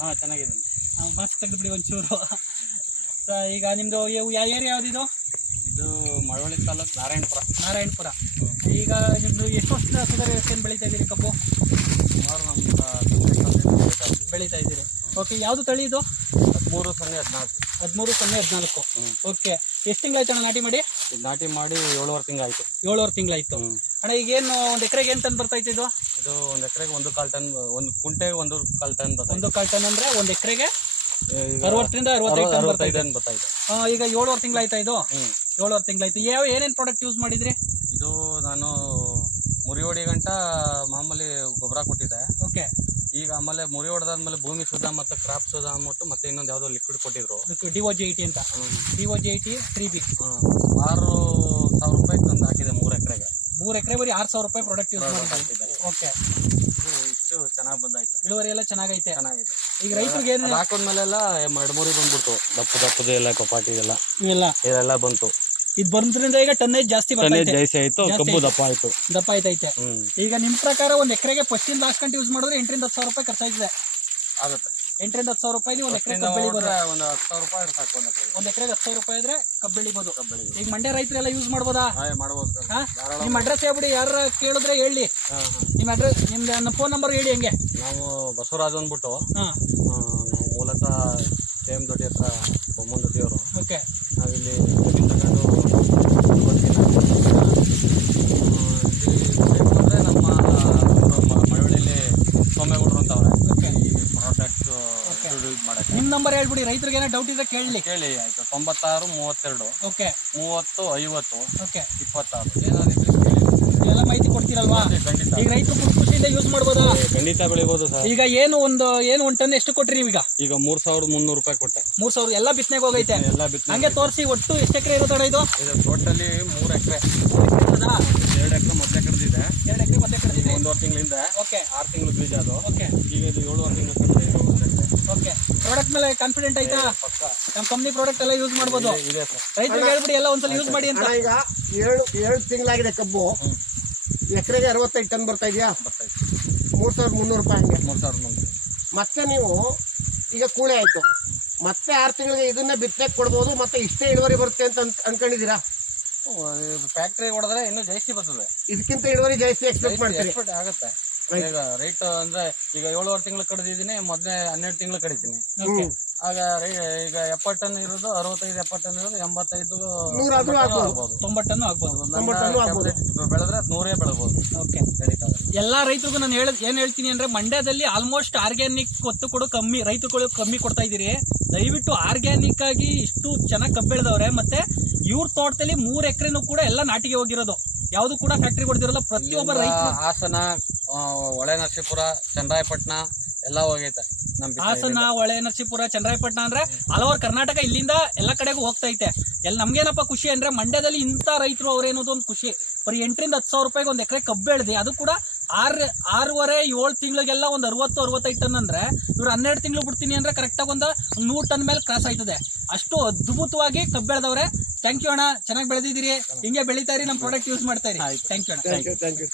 ಹಾಂ ಚೆನ್ನಾಗಿದೆ. ಮಾಸ್ಕ್ ತೆಗೆದುಬಿಡಿ ಒಂಚೂರು. ಈಗ ನಿಮ್ಮದು ಯಾವ ಏರಿಯಾ ಯಾವುದಿದು? ಇದು ಮಳವಳ್ಳಿ ತಾಲೂಕು ನಾರಾಯಣಪುರ. ಈಗ ನಿಮ್ಮದು ಎಷ್ಟು ವರ್ಷದ ಸುಧಾರ ಏನು ಬೆಳೀತಾ ಇದ್ದೀರಿ ಕಬ್ಬು? ಸುಮಾರು ನಮ್ಮ ಬೆಳೀತಾ ಇದ್ದೀರಿ. ಓಕೆ, ಯಾವುದು ತಳಿ ಇದು? 13-0-14. ಓಕೆ, ಎಷ್ಟು ತಿಂಗಳಾಯ್ತು ಅಣ್ಣ ನಾಟಿ ಮಾಡಿ? ನಾಟಿ ಮಾಡಿ 7.5 ತಿಂಗಳಾಯಿತು. 7.5 ತಿಂಗಳಾಯಿತು ಅಣ್ಣ. ಈಗೇನು ಒಂದು ಎಕರೆಗೆ ಏನು ಟನ್ ಬರ್ತೈತೆ ಇದು? ಇದು ಒಂದು ಎಕರೆಗೆ 1 ಕಾಲ್ ಟನ್, ಒಂದು ಕುಂಟೆಗೆ 1 ಕಾಲ್ ಟನ್ ಬರ್ತದೆ. 1 ಕಾಲ್ ಟನ್ ಅಂದರೆ ಒಂದು ಎಕರೆಗೆ 60ರಿಂದ 65 ಟನ್ ಬರ್ತಾಯಿದೆ. ಈಗ 7.5 ತಿಂಗಳಾಯ್ತಾ ಇದು? 7.5 ತಿಂಗಳಾಯ್ತು. ಏನೇನು ಪ್ರಾಡಕ್ಟ್ ಯೂಸ್ ಮಾಡಿದ್ರಿ? ಇದು ನಾನು ಮುರಿ ಹೊಡಿ ಗಂಟ ಮಾಮೂಲಿ ಗೊಬ್ಬರ ಕೊಟ್ಟಿದ್ದೆ. ಓಕೆ. ಈಗ ಆಮೇಲೆ ಮುರಿ ಹೊಡೆದಾದ್ಮೇಲೆ ಭೂಮಿ ಸುಧ ಮತ್ತು ಕ್ರಾಪ್ ಸುಧ ಅಂದ್ಬಿಟ್ಟು ಮತ್ತೆ ಇನ್ನೊಂದು ಯಾವುದೋ ಲಿಕ್ವಿಡ್ ಕೊಟ್ಟಿದ್ರು, DOG-80 ಅಂತ. DOG-80 3B. 6,000 ರೂಪಾಯಿ ತಂದು ಹಾಕಿದೆ 3 ಎಕರೆಗೆ. 3 ಎಕರೆ ಬರೀ 6,000 ರೂಪಾಯಿ ಪ್ರಾಡಕ್ಟ್ ಯೂಸ್ ಮಾಡಿದ್ದಾರೆ. ಓಕೆ, ಇಷ್ಟು ಚೆನ್ನಾಗಿ ಬಂದಾಯ್ತು. ಇಳುವರಿ ಎಲ್ಲ ಚೆನ್ನಾಗೈತೆ. ಚೆನ್ನಾಗಿದೆ. ಈಗ ರೈತರಿಗೆ ಏನು ಹಾಕೊಂಡ್ಮೇಲೆಲ್ಲ ಮಡ್ಮೂರಿ ಬಂದ್ಬಿಡ್ತು, ದಪ್ಪದು ಎಲ್ಲ ಕಪಾಟಿ ಎಲ್ಲ ಇದೆಲ್ಲ ಬಂತು. ಇದು ಬಂದ್ರಿಂದ ಈಗ ಟನ್ನೇಜ್ ಜಾಸ್ತಿ ಜಾಸ್ತಿ ಆಯ್ತು, ಕಬ್ಬು ದಪ್ಪ ಆಯ್ತೈತೆ. ಈಗ ನಿಮ್ಮ ಪ್ರಕಾರ ಒಂದು ಎಕರೆಗೆ ಫಸ್ಟಿಂದ ಲಾಸ್ಟ್ ಗಂಟೆ ಯೂಸ್ ಮಾಡಿದ್ರೆ 8,000-10,000 ರೂಪಾಯಿ ಖರ್ಚಾಗಿದೆ. ಆಗುತ್ತೆ. 8,000-10,000 ರೂಪಾಯಿ ನೀವು ಒಂದು ಎಕರೆ ಕಬ್ಬು ಬೆಳಿಬೋದು. ಒಂದು 10,000 ರೂಪಾಯಿ ಸಾಕು ಒಂದು ಎಕರೆಗೆ 10,000 ರೂಪಾಯಿ ಇದ್ರೆ ಕಬ್ಬು ಬೆಳಿಬೋದು. ಈಗ ಮಂಡ್ಯ ರೈತರೆಲ್ಲ ಯೂಸ್ ಮಾಡ್ಬೋದಾ? ಮಾಡ್ಬೋದು. ನಿಮ್ಮ ಅಡ್ರೆಸ್ ಹೇಳ್ಬಿಡಿ, ಯಾರು ಕೇಳಿದ್ರೆ ಹೇಳಿ. ನಿಮ್ಮ ಅಡ್ರೆಸ್, ನಿಮ್ಮ ಫೋನ್ ನಂಬರ್ ಹೇಳಿ. ಹೆಂಗೆ? ನಾವು ಬಸವರಾಜ್ ಅಂದ್ಬಿಟ್ಟು, ನಾವು ಮೂಲತಃ KM ದೊಡ್ಡಿ ಹತ್ರ ಬೊಮ್ಮನ ದೊಡ್ಡಿಯವರು. ಓಕೆ. ನಾವಿಲ್ಲಿ ಜಮೀನು ತಗೊಂಡು ಅಂದರೆ ನಮ್ಮ ಮಳವಳ್ಳಿಯಲ್ಲಿ ಸೋಮೇಗೌಡರು ಅಂತ ಅವ್ರೆ. ಓಕೆ. ಈ ಪ್ರಾಡಕ್ಟ್ ಯೂಸ್ ಮಾಡೋಕ್ಕೆ ನಿಮ್ಮ ನಂಬರ್ ಹೇಳ್ಬಿಡಿ, ರೈತರಿಗೆ ಏನೋ ಡೌಟ್ ಇದ್ರೆ ಕೇಳಿ. ಆಯಿತು. 96-32. ಓಕೆ. 30-50. ಓಕೆ. 26 ಏನಾದ್ರು ಎಲ್ಲ ಮಾಹಿತಿ ಕೊಡ್ತೀರಲ್ವಾ? ಖಂಡಿತ. ಈಗ ರೈತರು ಖುಷಿಯಿಂದ ಯೂಸ್ ಮಾಡ್ಬೋದಾ? ಖಂಡಿತ ಬೆಳಿಬೋದು ಸರ್. ಈಗ ಏನು ಒಂದು ಟನ್ ಎಷ್ಟು ಕೊಟ್ರಿ ಈಗ? 3,300 ರೂಪಾಯಿ ಕೊಟ್ಟೆ. 3,000 ಎಲ್ಲ ಬಿತ್ತನೆಗೆ ಹೋಗೈತೆ. ಎಲ್ಲ ಬಿತ್ತನೆ ಹಂಗೆ ತೋರಿಸಿ. ಒಟ್ಟು ಎಷ್ಟು ಎಕರೆ ಇರೋದಣ್ಣ ಇದು? ಟೋಟಲಿ 3 ಎಕರೆ. 2 ಎಕರೆ ಮೊದಲೇ ಕಡ್ದಿದೆ. 2 ಎಕರೆ ಮೊದಲೇ ಕಡ್ದಿದೆ. 1.5 ತಿಂಗಳಿಂದ. ಓಕೆ. 6 ತಿಂಗಳು ಬೀಜ ಅದು. ಓಕೆ. ಈಗ ಇದು 7.5 ತಿಂಗಳು ಕಡ್ದಿದೆ. ಓಕೆ. ಪ್ರಾಡಕ್ಟ್ ಮೇಲೆ ಕಾನ್ಫಿಡೆಂಟ್ ಆಯ್ತಾ? ನಮ್ಮ ಕಂಪ್ನಿ ಪ್ರಾಡಕ್ಟ್ ಎಲ್ಲ ಯೂಸ್ ಮಾಡ್ಬೋದು. ಇದೆ ಸರ್. ರೈತರಿಗೆ ಹೇಳ್ಬಿಡಿ ಎಲ್ಲ ಒಂದ್ಸಲ ಯೂಸ್ ಮಾಡಿ ಅಂತ. ಈಗ 7 ತಿಂಗಳಾಗಿದೆ ಕಬ್ಬು. ಎಕರೆಗೆ 65 ಟನ್ ಬರ್ತಾ ಇದೆಯಾ? 3,300 ರೂಪಾಯಿ. ಹಂಗೆ 3,300. ಮತ್ತೆ ನೀವು ಈಗ ಕೂಳೆ ಆಯ್ತು, ಮತ್ತೆ 6 ತಿಂಗಳಿಗೆ ಇದನ್ನೇ ಬಿತ್ತನೆಗೆ ಕೊಡ್ಬೋದು, ಮತ್ತೆ ಇಷ್ಟೇ ಇಳುವರಿ ಬರುತ್ತೆ ಅಂತ ಅನ್ಕೊಂಡಿದ್ದೀರಾ? ಫ್ಯಾಕ್ಟ್ರಿ ಹೊಡೆದ್ರೆ ಇನ್ನೂ ಜಾಸ್ತಿ ಬರ್ತದೆ. ಇದಕ್ಕಿಂತ ಇಳುವರಿ ಜಾಸ್ತಿ ಎಕ್ಸ್ಪೆಕ್ಟ್ ಮಾಡ್ತೀರಿ? ಆಗುತ್ತೆ. ಈಗ ರೇಟ್ ಅಂದ್ರೆ ಈಗ 7.5 ತಿಂಗಳು ಕಡಿದಿದ್ದೀನಿ, ಮೊದಲೇ 12 ತಿಂಗಳು ಕಡಿತೀನಿ. ಆಗ ಈಗ 70 ಟನ್ ಇರೋದು 65-70 ಟನ್ ಇರೋದು 85-100 ಆಗ್ಬೋದು. 90 ಟನ್ ಆಗ್ಬೋದು. ಬೆಳೆದ್ರೆ 100 ಬೆಳಬಹುದು. ಓಕೆ. ಎಲ್ಲಾ ರೈತರಿಗೂ ನಾನು ಏನ್ ಹೇಳ್ತೀನಿ ಅಂದ್ರೆ, ಮಂಡ್ಯದಲ್ಲಿ ಆಲ್ಮೋಸ್ಟ್ ಆರ್ಗ್ಯಾನಿಕ್ ಒತ್ತು ಕೊಡು ಕಮ್ಮಿ, ರೈತರುಗಳು ಕಮ್ಮಿ ಕೊಡ್ತಾ ಇದೀರಿ. ದಯವಿಟ್ಟು ಆರ್ಗ್ಯಾನಿಕ್ ಆಗಿ ಇಷ್ಟು ಚೆನ್ನಾಗಿ ಕಬ್ಬು ಬೆಳೆದವ್ರೆ. ಮತ್ತೆ ಇವ್ರ ತೋಟದಲ್ಲಿ 3 ಎಕರೆನೂ ಕೂಡ ಎಲ್ಲ ನಾಟಿಗೆ ಹೋಗಿರೋದು, ಯಾವ್ದು ಕೂಡ ಫ್ಯಾಕ್ಟ್ರಿ ಹೊಡೆದಿರಲ್ಲ. ಪ್ರತಿಯೊಬ್ಬ ರೈತರು ಹಾಸನ, ಹೊಳೆನರಸೀಪುರ, ಚನ್ನರಾಯಪಟ್ಟಣ ಎಲ್ಲ ಹೋಗೈತೆ. ಹಾಸನ, ಹೊಳೆನರಸೀಪುರ, ಚನ್ನರಾಯಪಟ್ಟಣ ಅಂದ್ರೆ ಆಲ್ ಓವರ್ ಕರ್ನಾಟಕ ಇಲ್ಲಿಂದ ಎಲ್ಲ ಕಡೆಗೂ ಹೋಗ್ತೈತೆ. ನಮ್ಗೇನಪ್ಪ ಖುಷಿ ಅಂದ್ರೆ, ಮಂಡ್ಯದಲ್ಲಿ ಇಂಥ ರೈತರು ಅವ್ರೇನೋದು ಒಂದು ಖುಷಿ. ಬರೀ 8,000-10,000 ರೂಪಾಯಿಗೆ ಒಂದು ಎಕರೆ ಕಬ್ಬು ಬೆಳೆದಿ, ಅದು ಕೂಡ 6.5-7 ತಿಂಗಳಿಗೆಲ್ಲ ಒಂದು 60-65 ಟನ್ ಅಂದ್ರೆ, ಇವ್ರು 12 ತಿಂಗಳು ಬಿಡ್ತೀನಿ ಅಂದ್ರೆ ಕರೆಕ್ಟಾಗಿ ಒಂದು 100 ಟನ್ ಮೇಲೆ ಕ್ರಾಸ್ ಆಯ್ತದೆ. ಅಷ್ಟು ಅದ್ಭುತವಾಗಿ ಕಬ್ಬು ಬೆಳೆದವ್ರೆ. ಥ್ಯಾಂಕ್ ಯು ಅಣ್ಣ, ಚೆನ್ನಾಗಿ ಬೆಳೆದಿದ್ದೀರಿ. ಹಿಂಗೆ ಬೆಳೀತಾ ಇರಿ, ನಮ್ಮ ಪ್ರಾಡಕ್ಟ್ ಯೂಸ್ ಮಾಡ್ತಾ ಇರಿ. ಥ್ಯಾಂಕ್ ಯು ಅಣ್ಣ. Thank you.